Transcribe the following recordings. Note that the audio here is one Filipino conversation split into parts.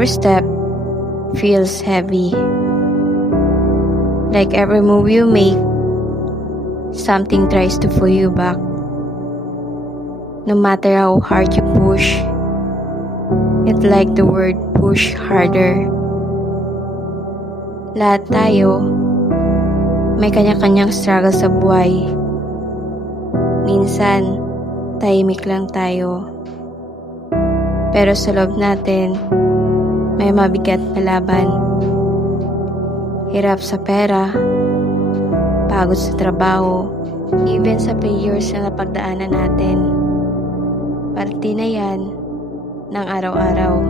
every step feels heavy. Like every move you make, something tries to pull you back. No matter how hard you push, it's like the word push harder. Lahat tayo, may kanya-kanyang struggle sa buhay. Minsan, tahimik lang tayo. Pero sa loob natin, may mabigat na laban. Hirap sa pera, pagod sa trabaho, even sa failures na napagdaanan natin. Parte na yan ng araw-araw.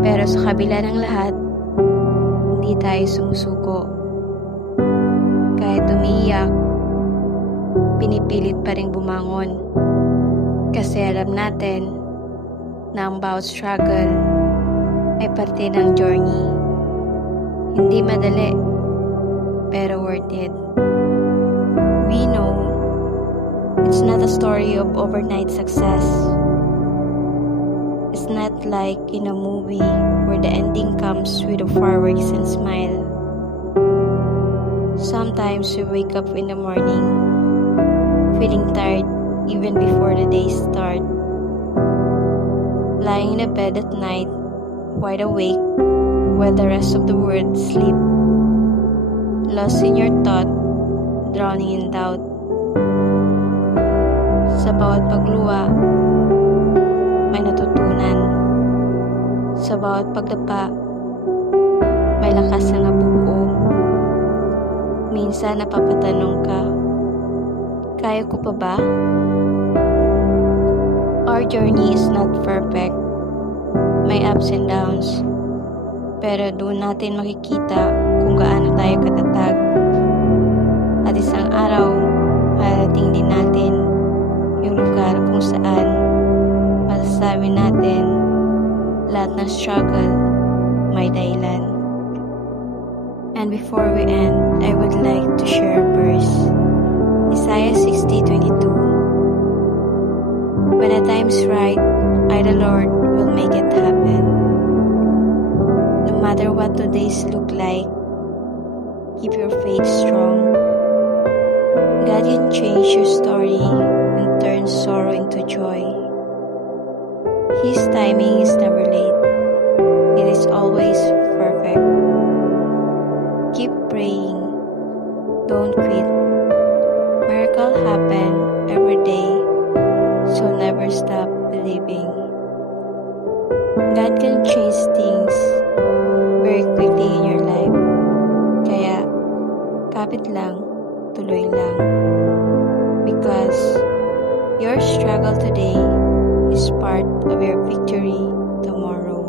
Pero sa kabila ng lahat, hindi tayo sumusuko. Kahit umiiyak, pinipilit pa rin bumangon. Kasi alam natin na ang bawat struggle ay parte ng journey. Hindi madali, pero worth it. We know it's not a story of overnight success. It's not like in a movie where the ending comes with a fireworks and smile. Sometimes we wake up in the morning feeling tired even before the day starts. Lying in a bed at night, wide awake, while the rest of the world sleep. Lost in your thought, drowning in doubt. Sa bawat pagluwa, may natutunan. Sa bawat pagdapa, may lakas na nabubuo. Minsan napapatanong ka, kaya ko pa ba? Our journey is not perfect. May ups and downs. Pero doon natin makikita kung gaano tayo katatag. At isang araw, marating din natin yung lugar kung saan masasabi natin lahat ng struggle may dahilan. And before we end, I would like to share a verse. Isaiah 60:22. When the time's right, I the Lord will make it happen. No matter what today's look like, keep your faith strong. God can change your story and turn sorrow into joy. His timing is never late. It is always perfect. Keep praying. Don't quit. Miracle happen every day, so never stop believing. God can change things very quickly in your life. Kaya, kapit lang, tuloy lang. Because your struggle today is part of your victory tomorrow.